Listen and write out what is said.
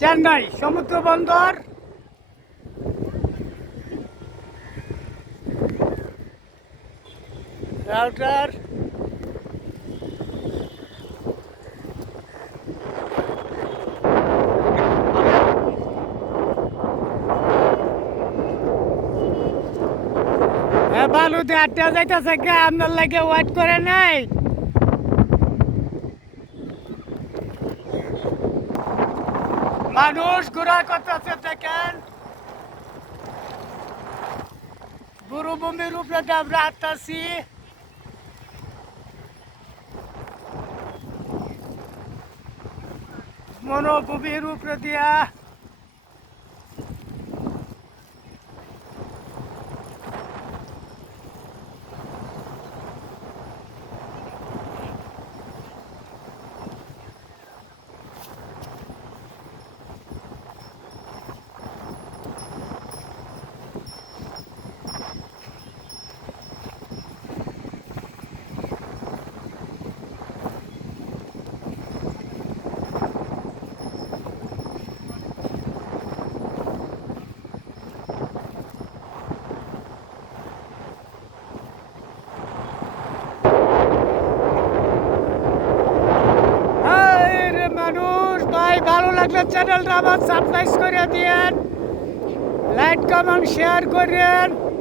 চেন্নাই সমুদ্র বন্দর। রাউটার বালুতে আটটা যাইতেছে কে আপনার লাগে ওয়েট করে নাই। মানুষ ঘোরা করতেছে দেখেন, মরুভূমির উপরে আমরা হাঁটতেছি। মরুভূমির উপরে দিয়া মানুষ ভাই ভালো লাগলে চ্যানেলটা আবার সাবস্ক্রাইব করে দিয়েন, লাইক কমেন্ট শেয়ার করেন।